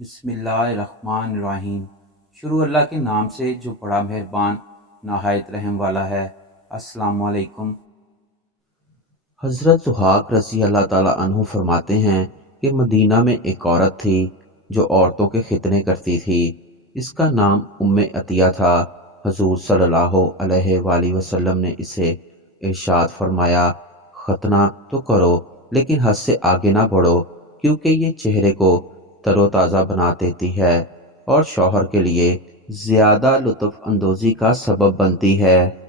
بسم اللہ الرحمن الرحیم۔ شروع اللہ کے نام سے جو بڑا مہربان نہایت رحم والا ہے۔ السلام علیکم۔ حضرت ضحاک رضی اللہ تعالیٰ عنہ فرماتے ہیں کہ مدینہ میں ایک عورت تھی جو عورتوں کے ختنے کرتی تھی۔ اس کا نام عطیہ تھا۔ حضور صلی اللہ علیہ وآلہ وسلم نے اسے ارشاد فرمایا، ختنہ تو کرو لیکن حد سے آگے نہ بڑھو، کیونکہ یہ چہرے کو تر و تازہ بنا دیتی ہے اور شوہر کے لیے زیادہ لطف اندوزی کا سبب بنتی ہے۔